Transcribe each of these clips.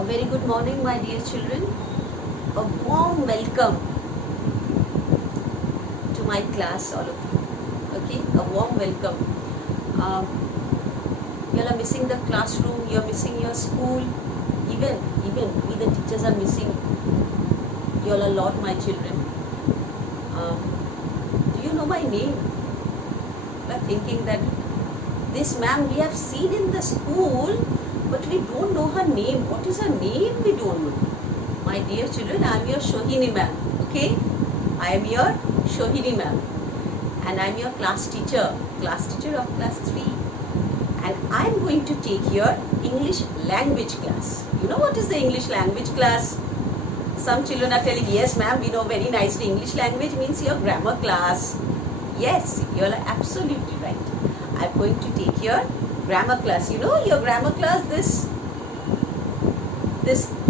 A very good morning, my dear children. A warm welcome to my class, all of you. Okay, a warm welcome. You are missing the classroom, you are missing your school. Even we the teachers are missing you all a lot, my children. Do you know my name? You are thinking that this ma'am we have seen in the school, but we don't know her name. What is her name? We don't know. My dear children, I am your Shohini ma'am. Okay, I am your Shohini ma'am, and I am your class teacher of class 3, and I am going to take your English language class. You know what is the English language class? Some children are telling, yes ma'am, we know very nicely. English language means your grammar class. Yes, you are absolutely right. I am going to take your grammar class. You know your grammar class, this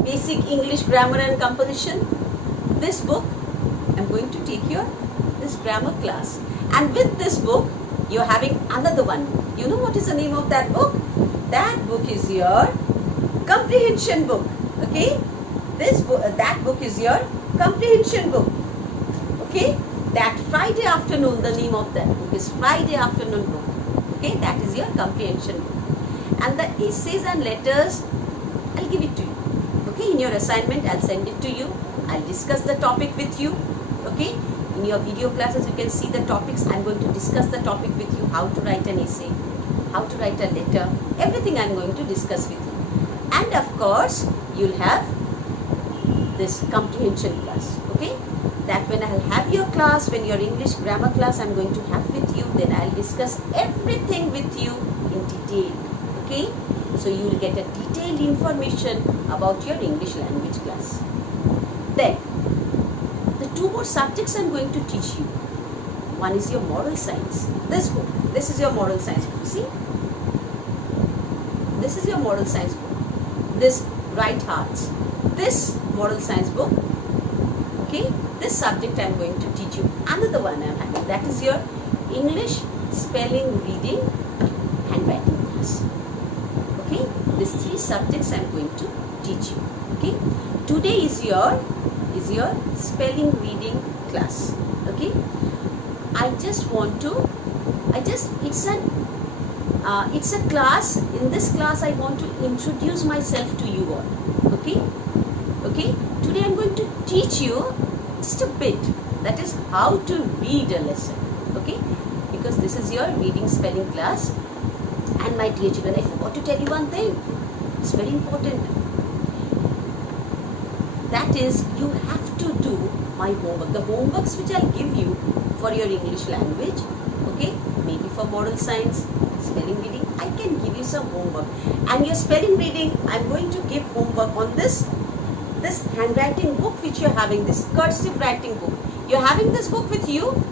basic English grammar and composition. This book, I am going to take your this grammar class. And with this book, you are having another one. You know what is the name of that book? That book is your comprehension book. Okay? This book, that book is your comprehension book. Okay? That Friday afternoon, the name of that book is Friday afternoon book. Okay? That is your comprehension book. And the essays and letters, I'll give it to you. Okay? In your assignment, I'll send it to you. I'll discuss the topic with you. Okay? In your video classes, you can see the topics. I'm going to discuss the topic with you. How to write an essay, how to write a letter. Everything I'm going to discuss with you. And of course, you'll have this comprehension class. Okay? That when I'll have your class, when your English grammar class I'm going to have with you, then I'll discuss everything with you in detail. Okay? So you will get a detailed information about your English language class. Then, the 2 more subjects I'm going to teach you. One is your moral science. This book. This is your moral science book. See? This is your moral science book. This Right Hearts. This moral science book. Okay? This subject I am going to teach you. Another one I am having. That is your English spelling, reading, handwriting class. Okay? These 3 subjects I am going to teach you. Okay? Today is your spelling, reading class. Okay? It's a class. In this class I want to introduce myself to you all. Okay? Okay? Today I'm going to teach you just a bit. That is how to read a lesson. Okay? Because this is your reading spelling class. And my dear children, I forgot to tell you one thing. It's very important. That is, you have to do my homework. The homeworks which I'll give you for your English language, okay, maybe for moral science, spelling reading, I can give you some homework. And your spelling reading, I'm going to give homework on this handwriting book which you're having, this cursive writing book. You're having this book with you?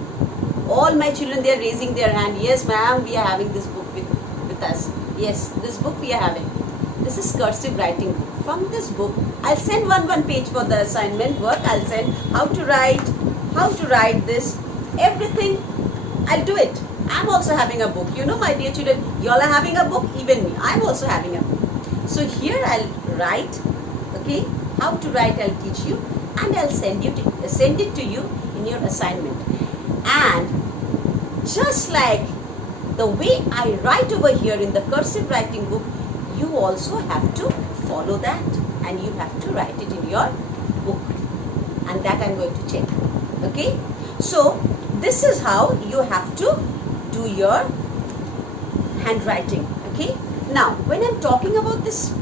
All my children, they are raising their hand. Yes, ma'am, we are having this book with us. Yes, this book we are having. This is cursive writing book. From this book, I'll send one page for the assignment work. I'll send how to write this, everything. I'll do it. I'm also having a book. You know, my dear children, you all are having a book, even me. I'm also having a book. So here I'll write, okay, how to write I'll teach you, and I'll send it to you in your assignment. And just like the way I write over here in the cursive writing book, you also have to follow that, and you have to write it in your book, and that I'm going to check. Okay? So this is how you have to do your handwriting. Okay? Now, when I'm talking about this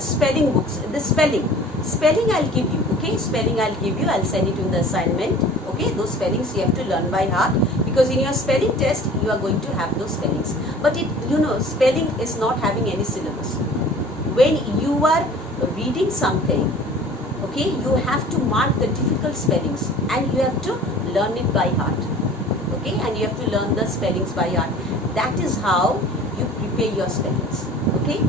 spelling books, this spelling I'll give you. Okay? Spelling I'll give you. I'll send it in the assignment. Okay? Those spellings you have to learn by heart, because in your spelling test you are going to have those spellings. But spelling is not having any syllabus. When you are reading something, okay, you have to mark the difficult spellings, and you have to learn it by heart. Okay, and you have to learn the spellings by heart. That is how you prepare your spellings. Okay,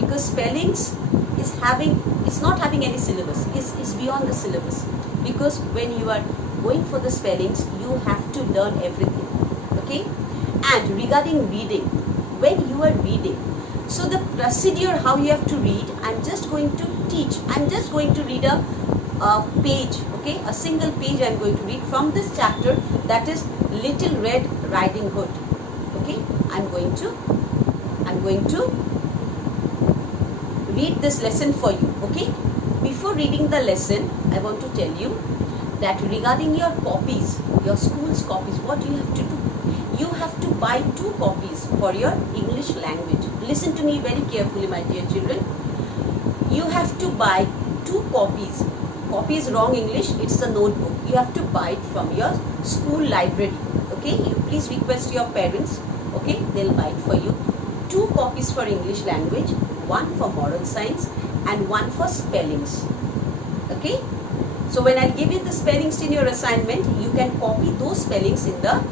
because spellings it's not having any syllabus. It's beyond the syllabus. Because when you are going for the spellings, you have to learn everything. Okay, and regarding reading, when you are reading, So the procedure how you have to read, I'm just going to teach. I'm just going to read a page, okay, a single page I'm going to read from this chapter, that is Little Red Riding Hood. Okay, I'm going to read this lesson for you. Okay, before reading the lesson, I want to tell you that regarding your copies, your school's copies, what you have to do, you have to buy 2 copies for your English language. Listen to me very carefully, my dear children. You have to buy 2 copies. Copy is wrong English, it's the notebook. You have to buy it from your school library. Okay, you please request your parents. Okay, they'll buy it for you. 2 copies for English language, 1 for moral science and 1 for spellings. Okay, so when I give you the spellings in your assignment, you can copy those spellings in the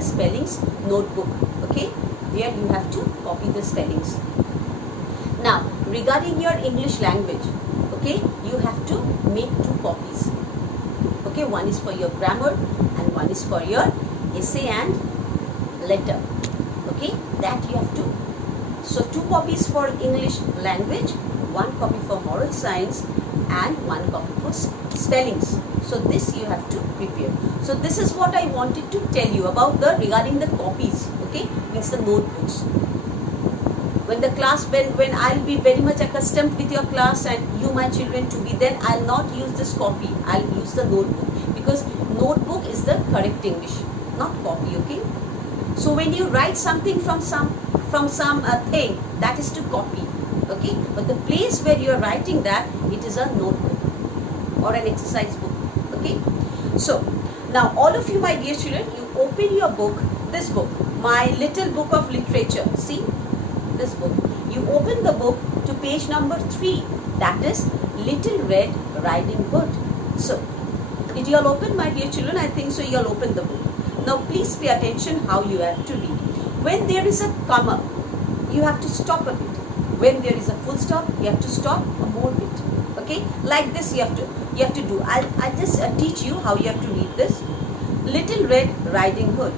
spellings notebook. Okay, there you have to copy the spellings. Now regarding your English language, okay, you have to make 2 copies. Okay, one is for your grammar and one is for your essay and letter. Okay, that you have to. So 2 copies for English language, 1 copy for moral science and 1 copy for spellings. So this you have to prepare. So this is what I wanted to tell you about regarding the copies. Okay, means the notebooks. When the class, when I'll be very much accustomed with your class and you my children to be, then I'll not use this copy, I'll use the notebook, because notebook is the correct English, not copy. Okay, so when you write something from some thing, that is to copy. Okay, but the place where you are writing that, it is a notebook or an exercise book. Okay, so now all of you my dear children, you open your book, this book, my little book of literature. See this book, you open the book to page number 3, that is Little Red Riding Hood. So did you all open, my dear children? I think so, you all open the book. Now please pay attention how you have to read. When there is a comma, you have to stop a bit. When there is a full stop, you have to stop a more bit. Okay, like this you have to do. I'll just teach you how you have to read this. Little Red Riding Hood.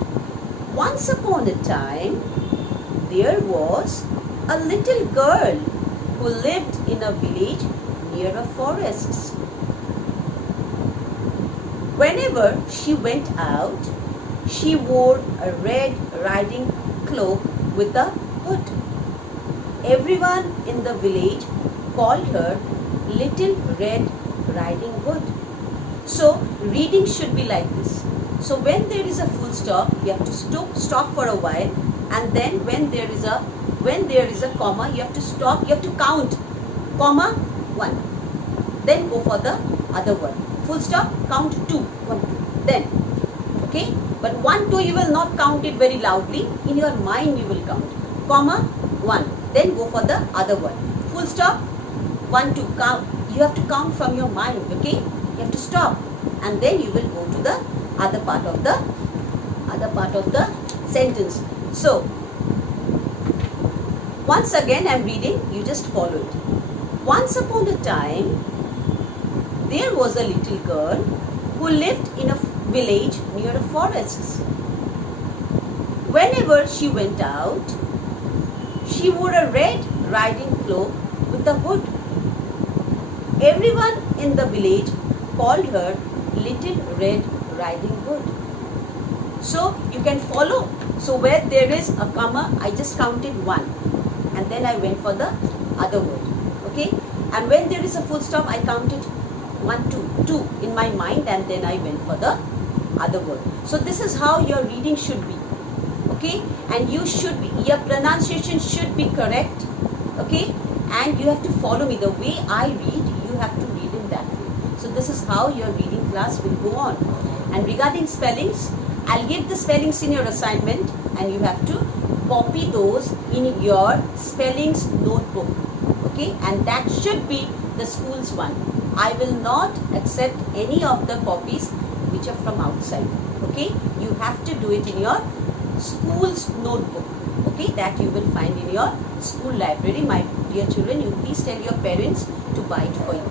Once upon a time, there was a little girl who lived in a village near a forest. Whenever she went out, she wore a red riding cloak with a hood. Everyone in the village called her Little Red Riding Hood. So reading should be like this. So when there is a full stop, you have to stop for a while, and then when there is a comma, you have to stop, you have to count, comma 1, then go for the other word. Full stop, count 2, 1, then. Okay, but 1, 2 you will not count it very loudly, in your mind you will count, comma 1, then go for the other one. Full stop, 1, 2, count, you have to count from your mind. Okay, you have to stop, and then you will go to the other part of the sentence. So once again I am reading, you just follow it. Once upon a time, there was a little girl who lived in a village near a forest. Whenever she went out, she wore a red riding cloak with a hood. Everyone in the village called her Little Red Riding Hood. So you can follow. So where there is a comma, I just counted 1, and then I went for the other word. Okay, and when there is a full stop, I counted 1, 2 in my mind, and then I went for the other word. So this is how your reading should be. Okay, and you should be, your pronunciation should be correct. Okay, and you have to follow me the way I read. You have to read in that way. So this is how your reading class will go on. And regarding spellings, I'll give the spellings in your assignment, and you have to copy those in your spellings notebook. Okay, and that should be the school's one. I will not accept any of the copies which are from outside. Okay, you have to do it in your school's notebook. Okay, that you will find in your school library. My dear children, you please tell your parents to buy it for you.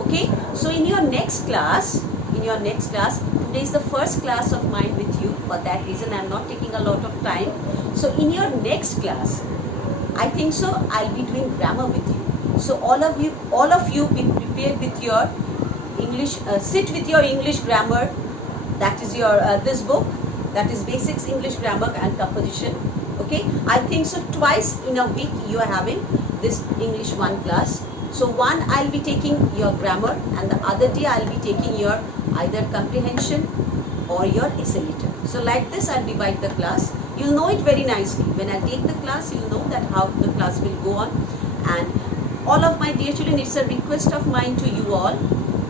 Okay, so in your next class, today is the first class of mine with you. For that reason, I am not taking a lot of time. So in your next class, I think so I'll be doing grammar with you. So all of you be prepared with your English, sit with your English grammar. That is your this book, that is Basics English Grammar and Composition. Okay, I think so twice in a week you are having this English 1 class. So one I'll be taking your grammar, and the other day I'll be taking your either comprehension or your essay written. So like this I'll divide the class. You'll know it very nicely. When I take the class, you'll know that how the class will go on. And all of my dear children, it's a request of mine to you all.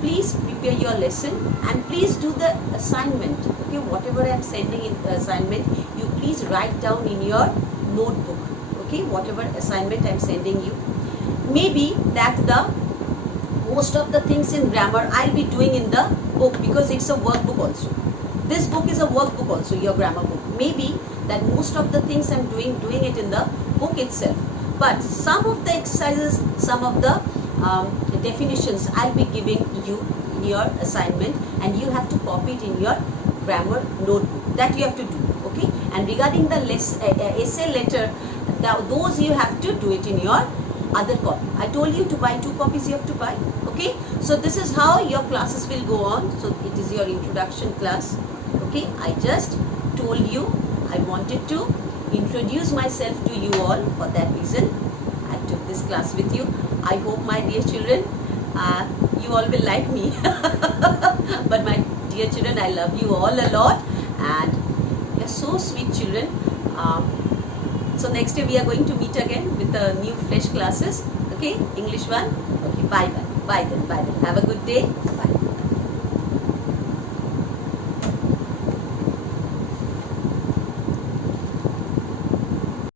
Please prepare your lesson and please do the assignment. Okay, whatever I am sending in the assignment, you please write down in your notebook. Okay, whatever assignment I am sending you. Maybe that the most of the things in grammar I'll be doing in the book, because it's a workbook also. This book is a workbook also, your grammar book. Maybe that most of the things I'm doing it in the book itself. But some of the exercises, some of the definitions I'll be giving you in your assignment, and you have to copy it in your grammar notebook. That you have to do. Okay. And regarding the essay letter, those you have to do it in your other copy. I told you to buy 2 copies, you have to buy. Okay. So this is how your classes will go on. So it is your introduction class. Okay. I just told you, I wanted to introduce myself to you all. For that reason I took this class with you. I hope my dear children, you all will like me. But my dear children, I love you all a lot, and you're so sweet children. So next day we are going to meet again with the new fresh classes. Okay, English 1. Okay, bye then. Have a good day. Bye.